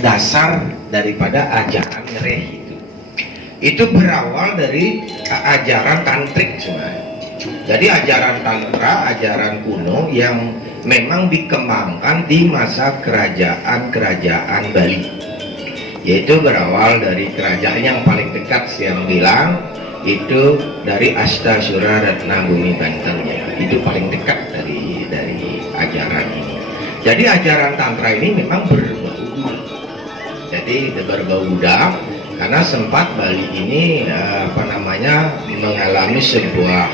Dasar daripada ajaran Reh itu berawal dari ajaran tantrik sebenarnya. Jadi ajaran tantra, ajaran kuno yang memang dikembangkan di masa kerajaan Bali, yaitu berawal dari kerajaan yang paling dekat yang bilang itu dari Astasura Ratna Bumi Banten ya. Itu paling dekat dari ajaran ini. Jadi ajaran tantra ini memang berbau Buddha karena sempat Bali ini mengalami sebuah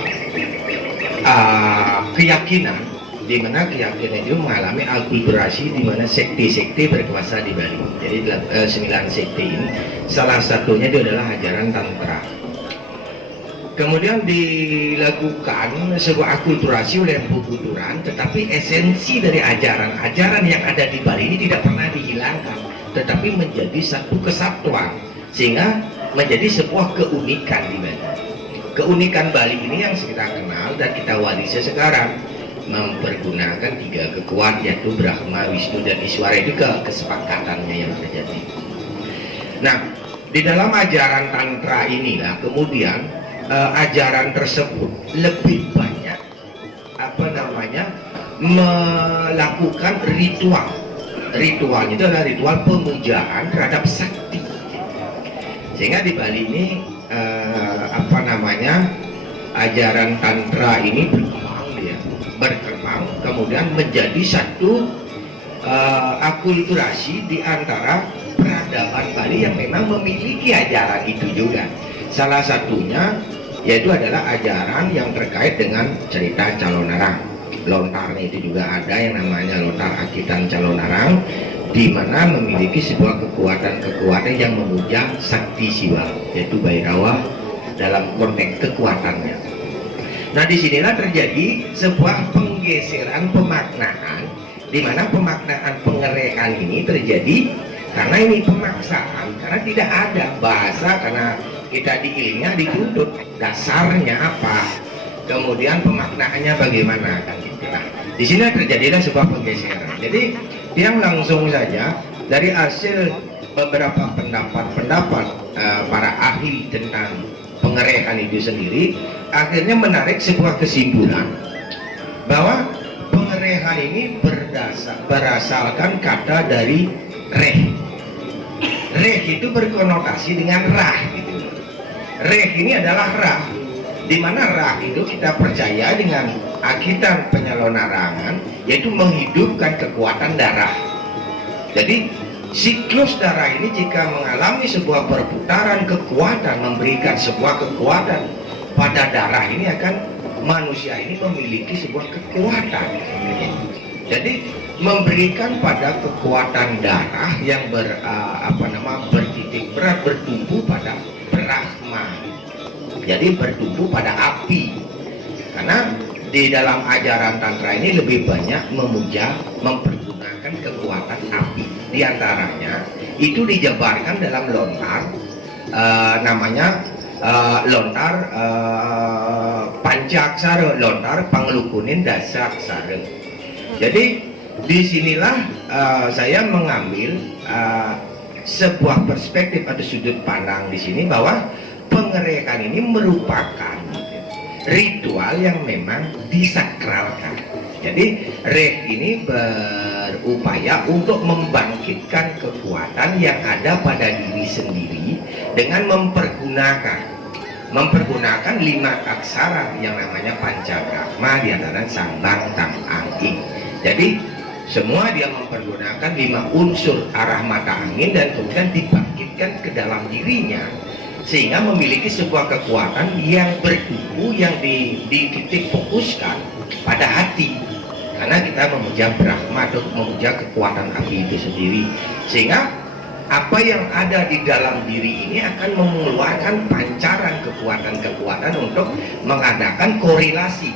keyakinan, di mana keyakinan itu mengalami akulturasi, di mana sekte-sekte berkuasa di Bali. Jadi 9 sekte ini salah satunya itu adalah ajaran tantra. Kemudian dilakukan sebuah akulturasi oleh Empu Kuturan, tetapi esensi dari ajaran yang ada di Bali ini tidak pernah dihilangkan, tetapi menjadi satu kesatuan, sehingga menjadi sebuah keunikan di Bali. Keunikan Bali ini yang kita kenal dan kita warisi sekarang, mempergunakan 3 kekuatan, yaitu Brahma, Wisnu, dan Iswara. Itu kesepakatannya yang terjadi. Nah, di dalam ajaran tantra inilah kemudian ajaran tersebut lebih banyak melakukan ritual. Ritual itu adalah ritual pemujaan terhadap sakti. Sehingga di Bali ini ajaran tantra ini berkembang kemudian menjadi satu akulturasi di antara peradaban Bali yang memang memiliki ajaran itu juga. Salah satunya yaitu adalah ajaran yang terkait dengan cerita Calonarang. Lontarnya itu juga ada yang namanya lontar Akitan Calonarang, di mana memiliki sebuah kekuatan yang memuja sakti Siwa, yaitu Bhairawa dalam konteks kekuatannya. Nah, disinilah terjadi sebuah penggeseran pemaknaan, di mana pemaknaan pengerekan ini terjadi karena ini pemaksaan, karena tidak ada bahasa, karena kita di ilmiah dituntut dasarnya apa, kemudian pemaknaannya bagaimana kan gitu. Nah, di sini terjadilah sebuah penggeseran. Jadi yang langsung saja dari hasil beberapa pendapat para ahli tentang pengerekan itu sendiri, akhirnya menarik sebuah kesimpulan bahwa pengerekan ini berasalkan kata dari reh. Reh itu berkonotasi dengan rah gitu. Reh ini adalah rah, di mana rah itu kita percaya dengan akitan penyalonarangan, yaitu menghidupkan kekuatan darah. Jadi siklus darah ini jika mengalami sebuah perputaran kekuatan, memberikan sebuah kekuatan pada darah ini, akan manusia ini memiliki sebuah kekuatan. Jadi memberikan pada kekuatan darah yang bertitik berat, bertumbuh pada Brahma. Jadi bertumbuh pada api. Karena di dalam ajaran tantra ini lebih banyak memuja, mempergunakan kekuatan api. Di antaranya itu dijabarkan dalam lontar, namanya lontar Pancaksara, lontar Panglukunin Dasaksara. Jadi disinilah saya mengambil sebuah perspektif atau sudut pandang di sini, bahwa pengerekan ini merupakan ritual yang memang disakralkan. Jadi reh ini berupaya untuk membangkitkan kekuatan yang ada pada diri sendiri dengan mempergunakan 5 aksara yang namanya Pancabrahma, di antara Sambang, Tam, Angking. Jadi semua dia mempergunakan 5 unsur arah mata angin dan kemudian dibangkitkan ke dalam dirinya, sehingga memiliki sebuah kekuatan yang bertumbuh, yang dititik fokuskan pada hati, karena kita memuja Brahma atau memuja kekuatan api itu sendiri, sehingga apa yang ada di dalam diri ini akan mengeluarkan pancaran kekuatan-kekuatan untuk mengadakan korelasi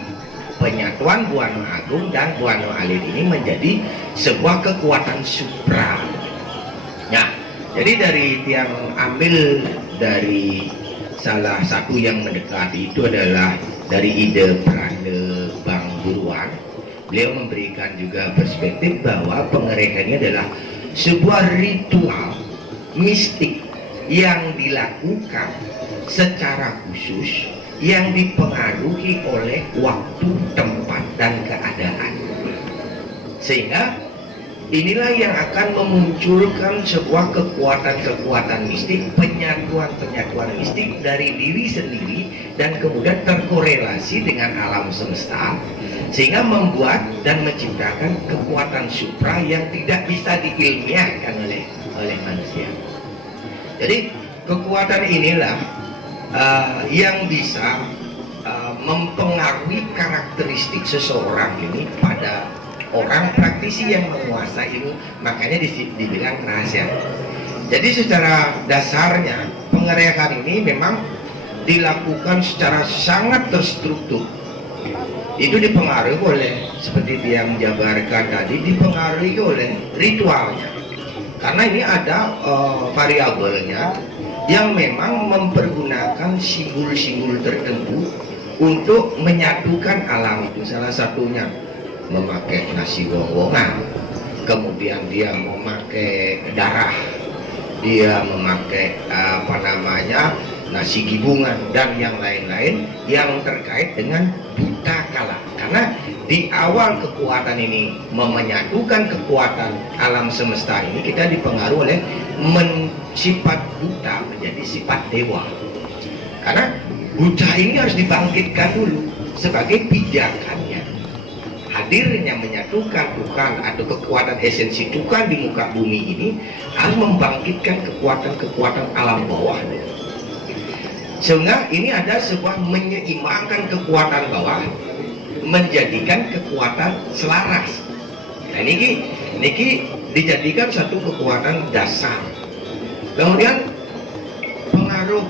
penyatuan Buana Agung dan Buana Alit ini menjadi sebuah kekuatan supra. Nah, jadi dari yang ambil dari salah satu yang mendekati itu adalah dari ide Prade Bang Buruan. Beliau memberikan juga perspektif bahwa pengerekan ini adalah sebuah ritual mistik yang dilakukan secara khusus yang dipengaruhi oleh waktu, tempat, dan keadaan. Sehingga inilah yang akan memunculkan sebuah kekuatan-kekuatan mistik, penyatuan-penyatuan mistik dari diri sendiri dan kemudian terkorelasi dengan alam semesta, sehingga membuat dan menciptakan kekuatan supra yang tidak bisa diilmiahkan oleh manusia. Jadi kekuatan inilah yang bisa mempengaruhi karakteristik seseorang ini pada orang praktisi yang menguasai ilmu, makanya dibilang rahasia. Jadi secara dasarnya pengerekan ini memang dilakukan secara sangat terstruktur. Itu dipengaruhi oleh, seperti dia menjabarkan tadi, dipengaruhi oleh ritualnya. Karena ini ada variabelnya yang memang mempergunakan simbol-simbol tertentu untuk menyatukan alam itu. Salah satunya memakai nasi wong-wongan, kemudian dia memakai darah, dia memakai nasi gibungan dan yang lain-lain yang terkait dengan buta kala. Karena di awal kekuatan ini menyatukan kekuatan alam semesta ini, kita dipengaruhi oleh sifat buta menjadi sifat dewa. Karena buta ini harus dibangkitkan dulu sebagai pijakannya. Hadirnya menyatukan Tuhan atau kekuatan esensi Tuhan di muka bumi ini harus membangkitkan kekuatan-kekuatan alam bawah. Sehingga ini ada sebuah menyeimbangkan kekuatan bawah, menjadikan kekuatan selaras. Nah ini dijadikan satu kekuatan dasar. Kemudian pengaruh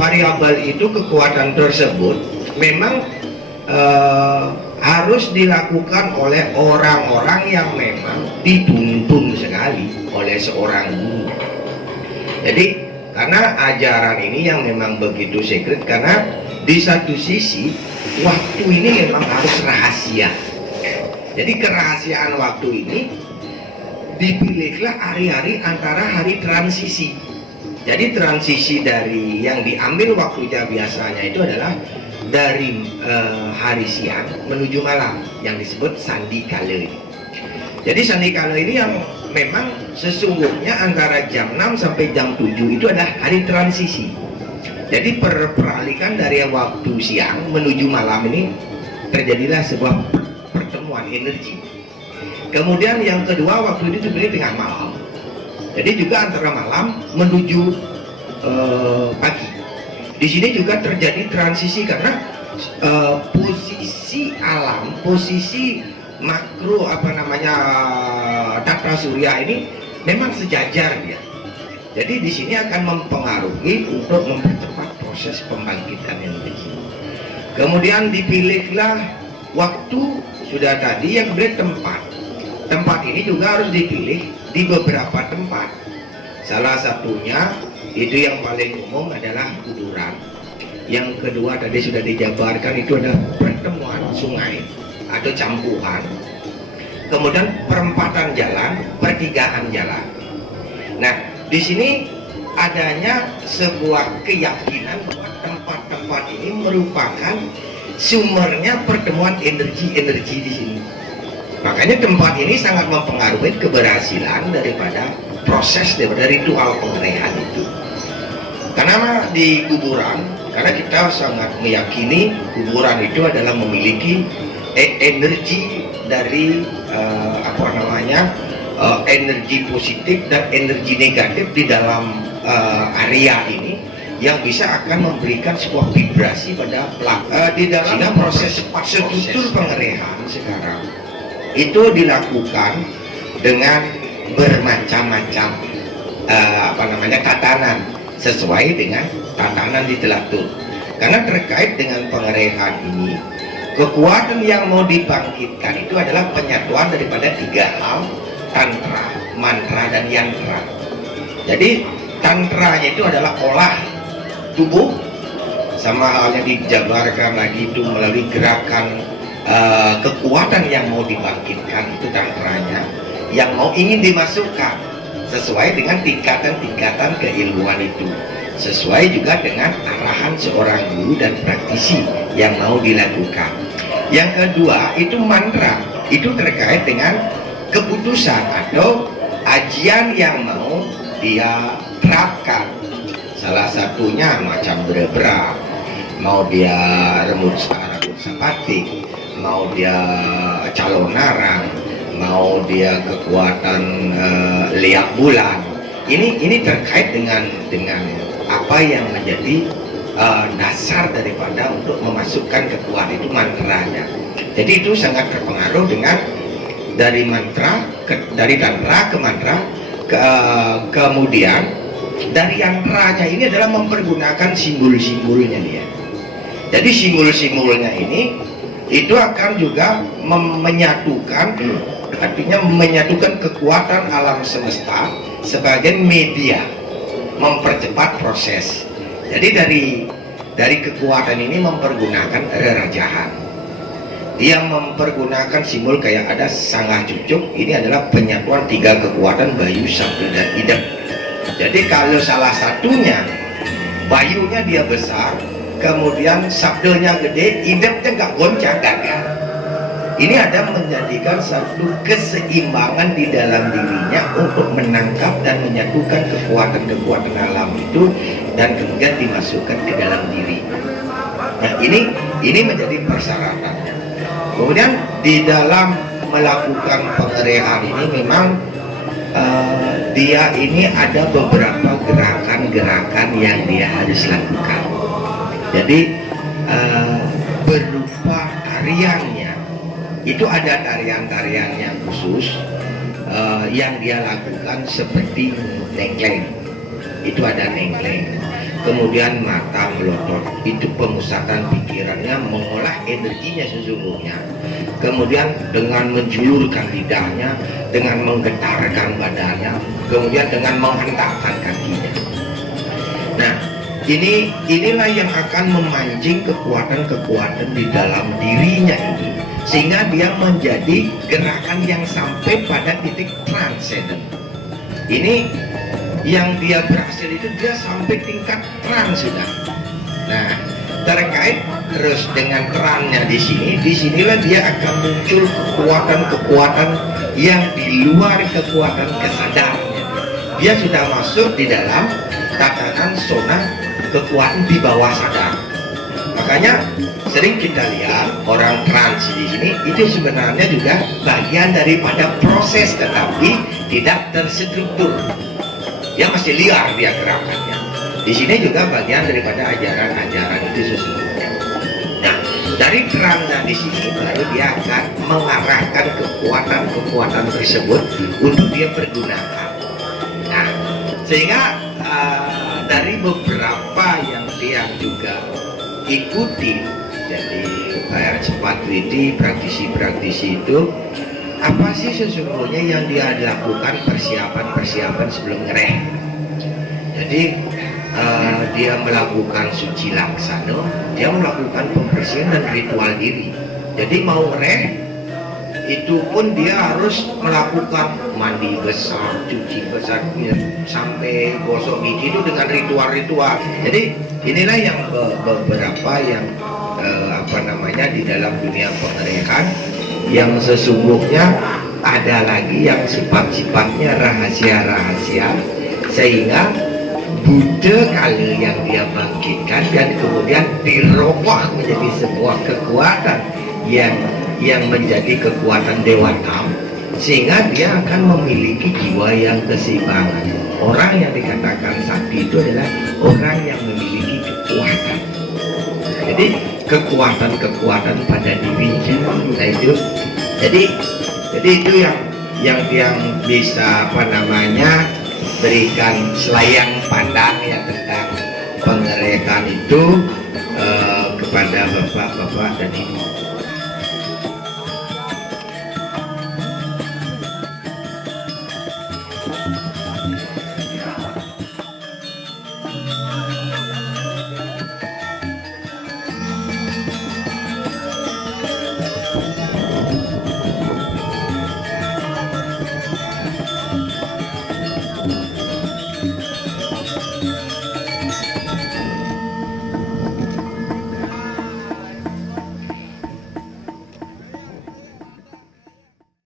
variabel itu, kekuatan tersebut memang harus dilakukan oleh orang-orang yang memang dituntun sekali oleh seorang guru. Jadi karena ajaran ini yang memang begitu secret, karena di satu sisi waktu ini memang harus rahasia. Jadi kerahasiaan waktu ini dipilihlah hari-hari antara hari transisi. Jadi transisi dari yang diambil waktunya biasanya itu adalah dari hari siang menuju malam yang disebut sandi kala. Jadi sandi kala ini yang memang sesungguhnya antara jam 6 sampai jam 7 itu adalah hari transisi. Jadi peralikan dari waktu siang menuju malam ini terjadilah sebuah pertemuan energi. Kemudian yang kedua, waktu itu dibeli tengah malam. Jadi juga antara malam menuju pagi. Di sini juga terjadi transisi karena posisi alam, posisi makro tata surya ini memang sejajar dia. Jadi di sini akan mempengaruhi untuk mempercepat proses pembangkitan energi. Kemudian dipilihlah waktu, sudah tadi, yang kemudian tempat. Tempat ini juga harus dipilih di beberapa tempat. Salah satunya itu yang paling umum adalah kuburan. Yang kedua tadi sudah dijabarkan, itu adalah pertemuan sungai atau campuran. Kemudian perempatan jalan, pertigaan jalan. Nah, di sini adanya sebuah keyakinan bahwa tempat-tempat ini merupakan sumbernya pertemuan energi-energi di sini. Makanya tempat ini sangat mempengaruhi keberhasilan daripada proses dari ritual pengerehan itu. Karena di kuburan, karena kita sangat meyakini kuburan itu adalah memiliki energi dari energi positif dan energi negatif di dalam area ini yang bisa akan memberikan sebuah vibrasi pada di dalam proses struktur pengerehan sekarang itu dilakukan dengan bermacam-macam tatanan sesuai dengan tatanan di telatur. Karena terkait dengan pengerehan ini, kekuatan yang mau dibangkitkan itu adalah penyatuan daripada tiga hal: tantra, mantra, dan yantra. Jadi tantranya itu adalah olah tubuh, sama halnya dijabarkan lagi itu melalui gerakan kekuatan yang mau dibangkitkan, itu tantranya yang mau ingin dimasukkan sesuai dengan tingkatan-tingkatan keilmuan itu, sesuai juga dengan arahan seorang guru dan praktisi yang mau dilakukan. Yang kedua itu mantra, itu terkait dengan keputusan atau ajian yang mau dia terapkan. Salah satunya macam berebra, mau dia remut sapatik, mau dia calon narang, mau dia kekuatan liak bulan. Ini terkait dengan apa yang menjadi dasar daripada untuk memasukkan kekuatan itu mantranya. Jadi itu sangat terpengaruh dengan dari mantra dari tantra ke mantra, kemudian dari yantranya ini adalah mempergunakan simbol-simbolnya dia. Jadi simbol-simbolnya ini itu akan juga menyatukan, artinya menyatukan kekuatan alam semesta sebagai media mempercepat proses. Jadi dari kekuatan ini mempergunakan rerajahan. Dia mempergunakan simbol kayak ada sangah cucuk, ini adalah penyatuan tiga kekuatan bayu, sabda dan idep. Jadi kalau salah satunya bayunya dia besar, kemudian sabdanya gede, idepnya nggak goncang, gagal. Ini ada menjadikan satu keseimbangan di dalam dirinya untuk menangkap dan menyatukan kekuatan-kekuatan alam itu dan kemudian dimasukkan ke dalam diri. Nah ini menjadi persyaratannya. Kemudian di dalam melakukan pengerehan ini memang dia ini ada beberapa gerakan-gerakan yang dia harus lakukan. Jadi berupa tariannya itu ada tarian-tarian yang khusus yang dia lakukan seperti nengkleng, itu ada nengkleng. Kemudian mata melotot, itu pemusatan pikirannya, mengolah energinya sesungguhnya. Kemudian dengan menjulurkan lidahnya, dengan menggetarkan badannya, kemudian dengan menghentakkan kakinya. Nah, inilah yang akan memancing kekuatan-kekuatan di dalam dirinya ini, sehingga dia menjadi gerakan yang sampai pada titik transenden. Ini yang dia berhasil itu dia sampai tingkat trans sudah. Nah, terkait terus dengan trannya disinilah dia akan muncul kekuatan-kekuatan yang di luar kekuatan kesadarannya. Dia sudah masuk di dalam tatanan zona kekuatan di bawah sadar. Makanya sering kita lihat orang trans di sini itu sebenarnya juga bagian daripada proses, tetapi tidak terstruktur. Dia masih liar dia gerakannya. Di sini juga bagian daripada ajaran-ajaran itu sesungguhnya. Nah, dari trannya di sini baru dia akan mengarahkan kekuatan-kekuatan tersebut untuk dia pergunakan. Nah, sehingga dari beberapa yang dia juga ikuti, jadi kayak cepat teliti praktisi-praktisi itu, apa sih sesungguhnya yang dia lakukan persiapan sebelum ngereh. Jadi dia melakukan suci laksana, dia melakukan pembersihan dan ritual diri. Jadi mau ngereh itu pun dia harus melakukan mandi besar, cuci besar, sampai gosok gigi itu dengan ritual-ritual. Jadi inilah yang beberapa yang di dalam dunia pengerehan yang sesungguhnya ada lagi yang sifat-sifatnya rahasia-rahasia, sehingga Buddha kali yang dia bangkitkan dan kemudian diroboh menjadi sebuah kekuatan yang menjadi kekuatan dewata, sehingga dia akan memiliki jiwa yang keseimbangan. Orang yang dikatakan sakti itu adalah orang yang memiliki kekuatan. Jadi kekuatan-kekuatan pada dirinya. Nah itu, jadi itu yang bisa berikan selayang pandang ya tentang pengerekan itu kepada bapak-bapak dan ibu.